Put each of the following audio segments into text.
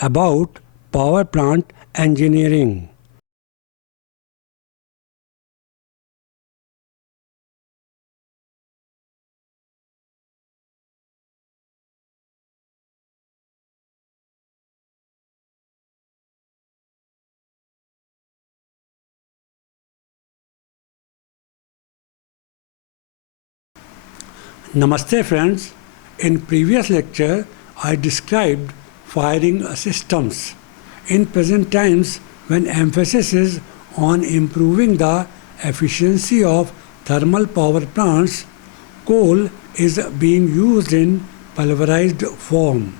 about power plant engineering. Namaste friends. In previous lecture, I described firing systems. In present times, when emphasis is on improving the efficiency of thermal power plants, coal is being used in pulverized form.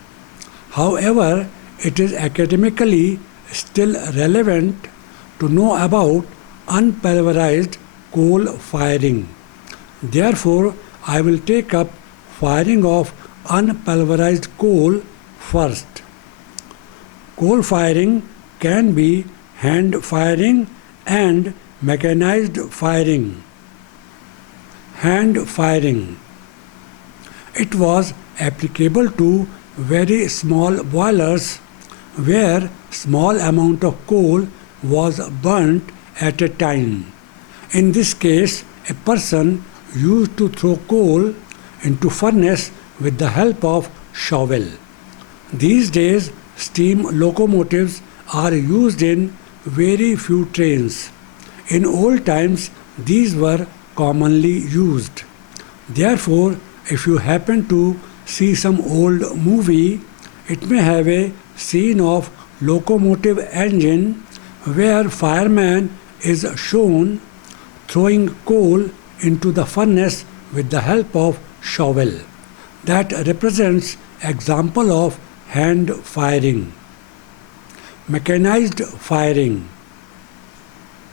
However, it is academically still relevant to know about unpulverized coal firing. Therefore, I will take up firing of unpulverized coal first. Coal firing can be hand firing and mechanized firing. Hand firing. It was applicable to very small boilers where small amount of coal was burnt at a time. In this case, a person used to throw coal into furnace with the help of shovel. These days, steam locomotives are used in very few trains. In old times, these were commonly used. Therefore, if you happen to see some old movie, it may have a scene of locomotive engine where fireman is shown throwing coal into the furnace with the help of shovel. That represents example of hand firing. Mechanized firing.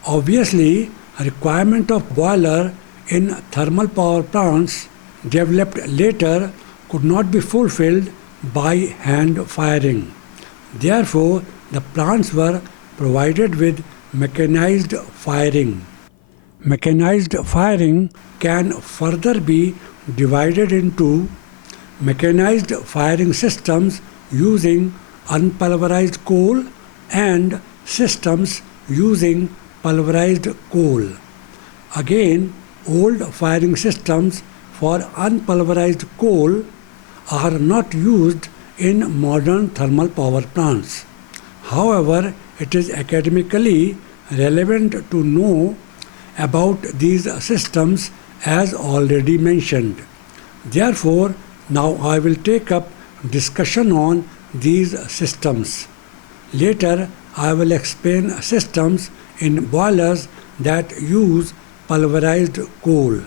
Obviously, requirement of boiler in thermal power plants developed later could not be fulfilled by hand firing. Therefore, the plants were provided with mechanized firing. Mechanized firing can further be divided into mechanized firing systems using unpulverized coal and systems using pulverized coal. Again, old firing systems for unpulverized coal are not used in modern thermal power plants. However, it is academically relevant to know about these systems as already mentioned. Therefore, now I will take up discussion on these systems. Later, I will explain systems in boilers that use pulverized coal.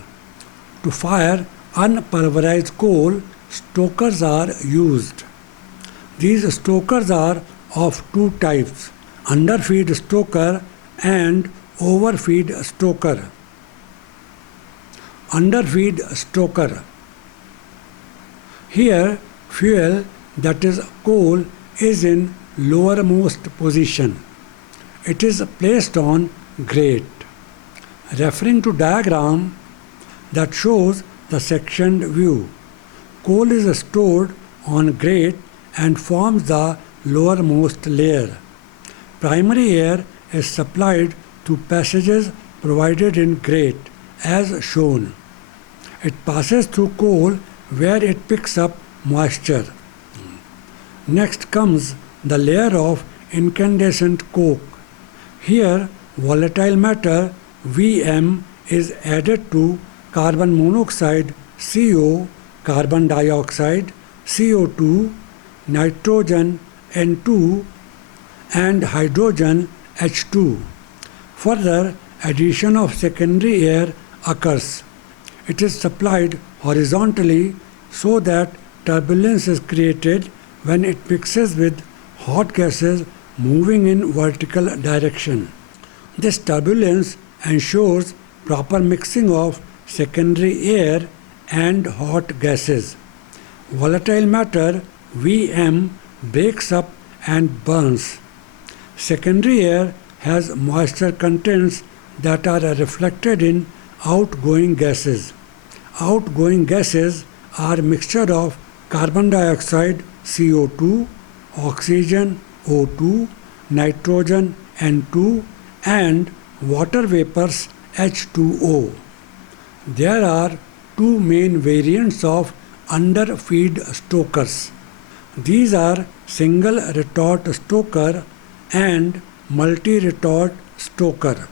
To fire unpulverized coal, stokers are used. These stokers are of two types: underfeed stoker and overfeed stoker. Underfeed stoker. Here, fuel, that is coal, is in lowermost position. It is placed on grate. Referring to diagram that shows the sectioned view, coal is stored on grate and forms the lowermost layer. Primary air is supplied through passages provided in grate as shown. It passes through coal where it picks up moisture. Next comes the layer of incandescent coke. Here, volatile matter Vm is added to carbon monoxide CO, carbon dioxide CO2, nitrogen N2 and hydrogen H2. Further, addition of secondary air occurs. It is supplied horizontally so that turbulence is created when it mixes with hot gases moving in vertical direction. This turbulence ensures proper mixing of secondary air and hot gases. Volatile matter Vm breaks up and burns. Secondary air has moisture contents that are reflected in outgoing gases. Outgoing gases are mixture of carbon dioxide CO2, oxygen O2, nitrogen N2 and water vapors H2O. There are two main variants of underfeed stokers. These are single retort stoker and multi-retort stoker.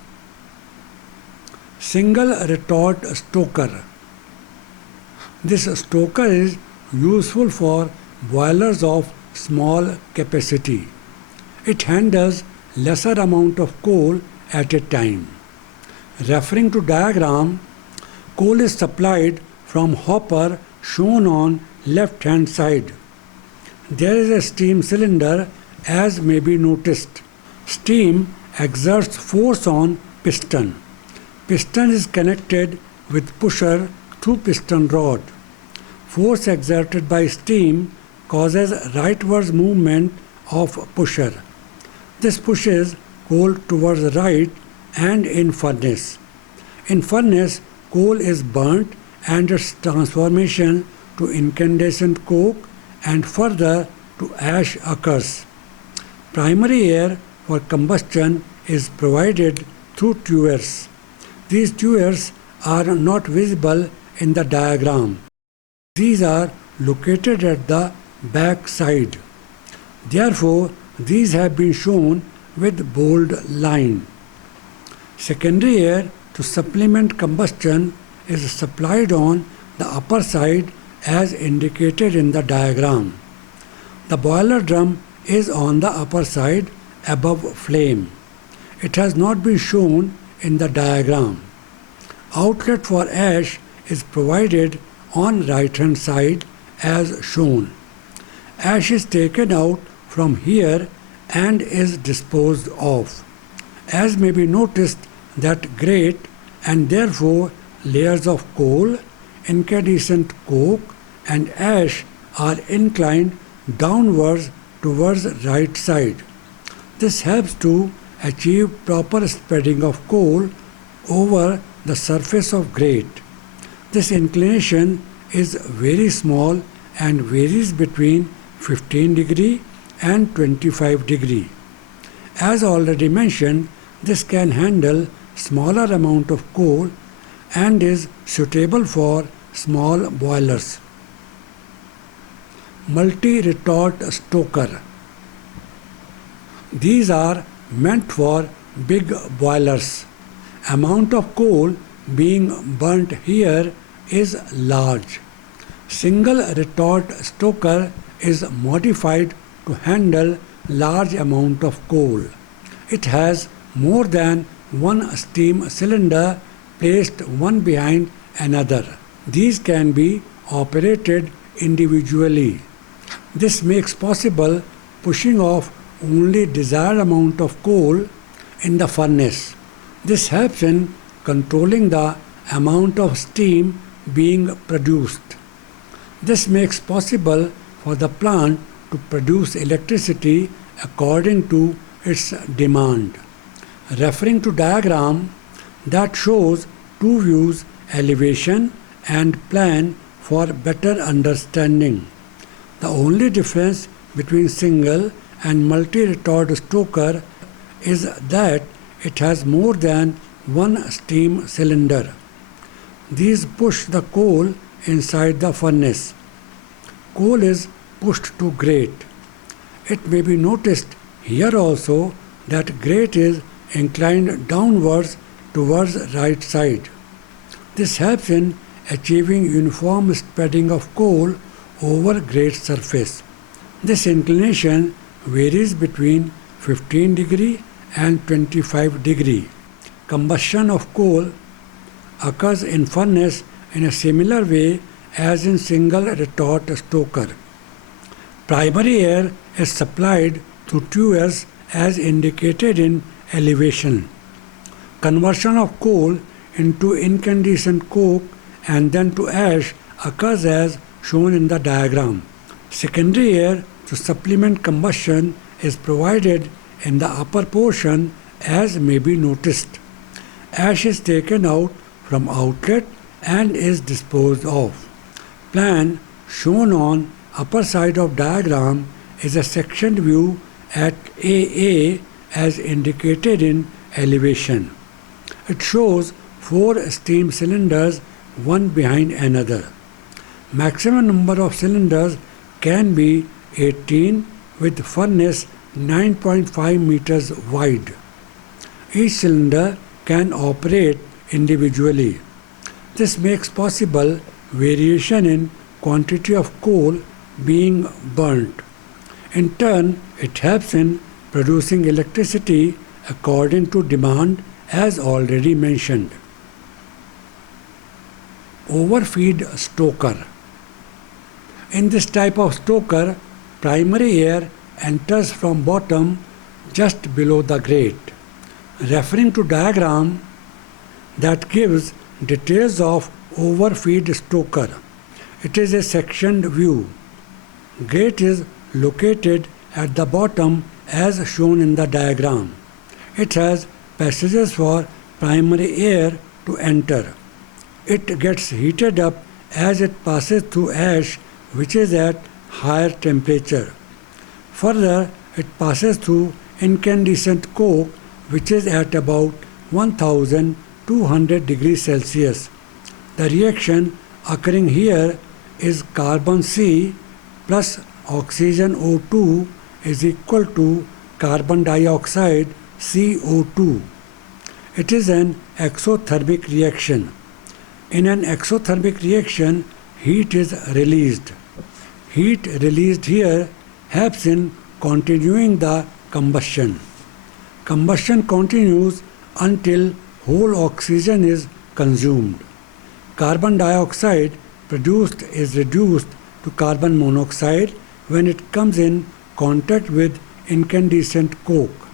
Single retort stoker. This stoker is useful for boilers of small capacity. It handles lesser amount of coal at a time. Referring to diagram, coal is supplied from hopper shown on left hand side. There is a steam cylinder as may be noticed. Steam exerts force on piston. Piston is connected with pusher through piston rod. Force exerted by steam causes rightwards movement of pusher. This pushes coal towards the right and in furnace. In furnace, coal is burnt and its transformation to incandescent coke and further to ash occurs. Primary air for combustion is provided through tuers. These tuers are not visible in the diagram. These are located at the back side. Therefore, these have been shown with bold line. Secondary air to supplement combustion is supplied on the upper side as indicated in the diagram. The boiler drum is on the upper side above flame. It has not been shown in the diagram. Outlet for ash is provided on right hand side as shown. Ash is taken out from here and is disposed of. As may be noticed that grate and therefore layers of coal, incandescent coke and ash are inclined downwards towards right side. This helps to achieve proper spreading of coal over the surface of grate. This inclination is very small and varies between 15 degree and 25 degree. As already mentioned, this can handle smaller amount of coal and is suitable for small boilers. Multi-retort stoker. These are meant for big boilers. Amount of coal being burnt here is large. Single retort stoker is modified to handle large amount of coal. It has more than one steam cylinder placed one behind another. These can be operated individually. This makes possible pushing off only desired amount of coal in the furnace. This helps in controlling the amount of steam being produced. This makes possible for the plant to produce electricity according to its demand. Referring to diagram that shows two views, elevation and plan for better understanding. The only difference between single and multi-retort stoker is that it has more than one steam cylinder. These push the coal inside the furnace. Coal is pushed to grate. It may be noticed here also that grate is inclined downwards towards right side. This helps in achieving uniform spreading of coal over grate surface. This inclination varies between 15 degree and 25 degree. Combustion of coal occurs in furnace in a similar way as in single retort stoker. Primary air is supplied through tuers as indicated in elevation. Conversion of coal into incandescent coke and then to ash occurs as shown in the diagram. Secondary air to supplement combustion is provided in the upper portion as may be noticed. Ash is taken out from outlet and is disposed of. Plan shown on upper side of diagram is a sectioned view at AA as indicated in elevation. It shows 4 steam cylinders, one behind another. Maximum number of cylinders can be 18 with furnace 9.5 meters wide. Each cylinder can operate individually. This makes possible variation in quantity of coal being burnt. In turn, it helps in producing electricity according to demand as already mentioned. Overfeed stoker. In this type of stoker, primary air enters from bottom just below the grate. Referring to diagram that gives details of overfeed stoker. It is a sectioned view. Grate is located at the bottom as shown in the diagram. It has passages for primary air to enter. It gets heated up as it passes through ash, which is at higher temperature. Further, it passes through incandescent coke, which is at about 1200 degrees Celsius. The reaction occurring here is carbon C plus oxygen O2 is equal to carbon dioxide CO2. It is an exothermic reaction. In an exothermic reaction, heat is released. Heat released here helps in continuing the combustion. Combustion continues until whole oxygen is consumed. Carbon dioxide produced is reduced to carbon monoxide when it comes in contact with incandescent coke.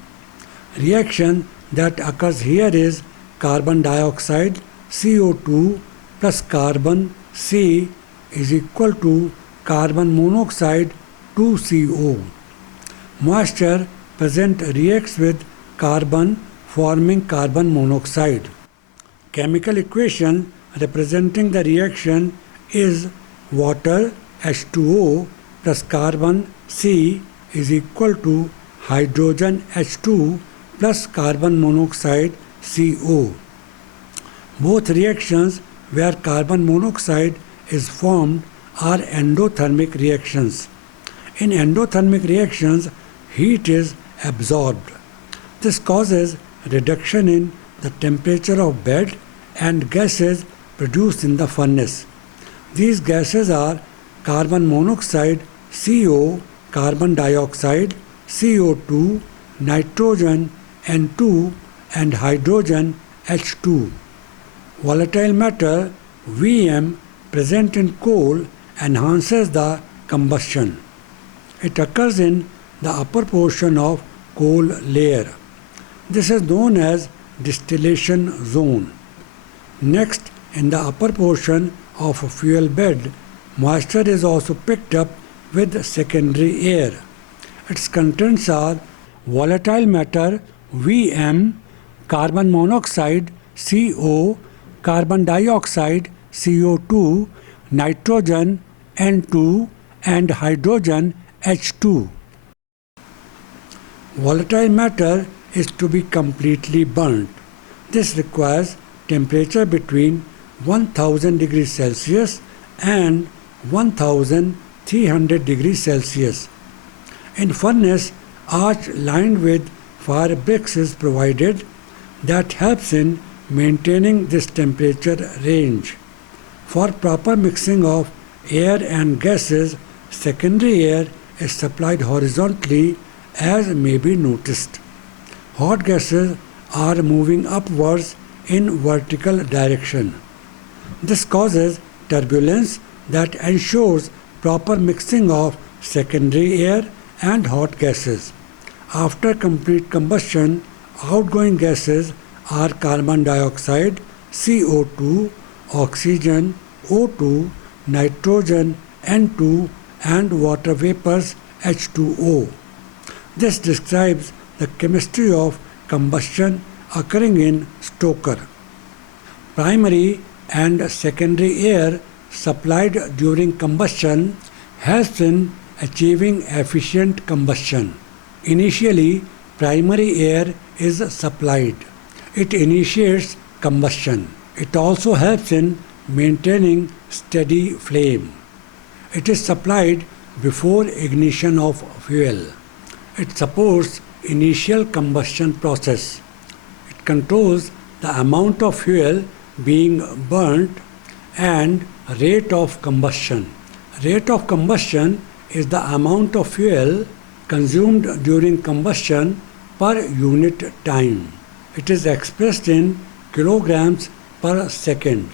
Reaction that occurs here is carbon dioxide CO2 plus carbon C is equal to carbon monoxide 2CO. Moisture present reacts with carbon forming carbon monoxide. Chemical equation representing the reaction is water H2O plus carbon C is equal to hydrogen H2 plus carbon monoxide CO. Both reactions where carbon monoxide is formed are endothermic reactions. In endothermic reactions, heat is absorbed. This causes reduction in the temperature of bed and gases produced in the furnace. These gases are carbon monoxide CO, carbon dioxide CO2, nitrogen N2 and hydrogen H2. Volatile matter Vm present in coal enhances the combustion. It occurs in the upper portion of coal layer. This is known as distillation zone. Next, in the upper portion of a fuel bed, moisture is also picked up with secondary air. Its contents are volatile matter Vm, carbon monoxide CO, carbon dioxide CO2, nitrogen N2 and hydrogen H2. Volatile matter is to be completely burnt. This requires temperature between 1000 degrees Celsius and 1300 degrees Celsius. In furnace, arch lined with fire bricks is provided that helps in maintaining this temperature range. For proper mixing of air and gases, secondary air is supplied horizontally as may be noticed. Hot gases are moving upwards in vertical direction. This causes turbulence that ensures proper mixing of secondary air and hot gases. After complete combustion, outgoing gases are carbon dioxide, CO2, oxygen, O2, nitrogen, N2 and water vapors H2O. This describes the chemistry of combustion occurring in stoker. Primary and secondary air supplied during combustion helps in achieving efficient combustion. Initially, primary air is supplied. It initiates combustion. It also helps in maintaining steady flame. It is supplied before ignition of fuel. It supports initial combustion process. It controls the amount of fuel being burnt and rate of combustion. Rate of combustion is the amount of fuel consumed during combustion per unit time. It is expressed in kilograms per second.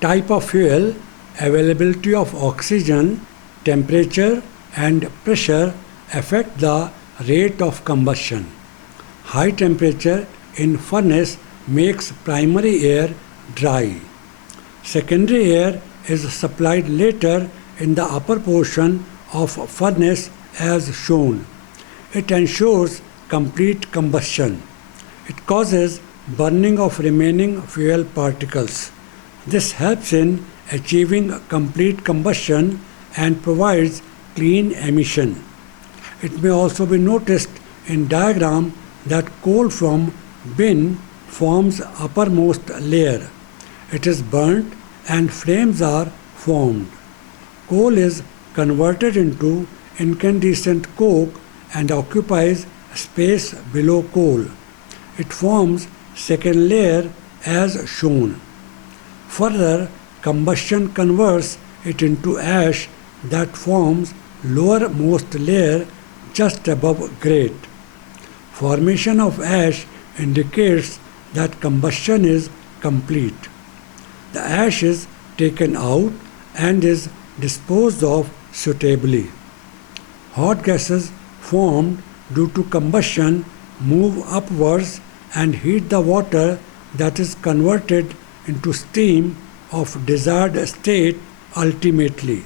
Type of fuel, availability of oxygen, temperature and pressure affect the rate of combustion. High temperature in furnace makes primary air dry. Secondary air is supplied later in the upper portion of furnace as shown. It ensures complete combustion. It causes burning of remaining fuel particles. This helps in achieving complete combustion and provides clean emission. It may also be noticed in diagram that coal from bin forms uppermost layer. It is burnt and flames are formed. Coal is converted into incandescent coke and occupies space below coal. It forms second layer as shown. Further, combustion converts it into ash that forms lowermost layer just above grate. Formation of ash indicates that combustion is complete. The ash is taken out and is disposed of suitably. Hot gases formed due to combustion move upwards and heat the water that is converted into steam of desired state ultimately.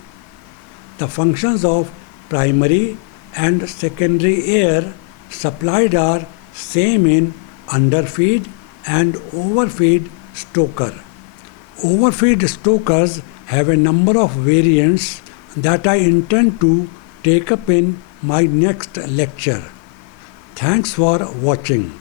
The functions of primary and secondary air supplied are same in underfeed and overfeed stoker. Overfeed stokers have a number of variants that I intend to take up in my next lecture. Thanks for watching.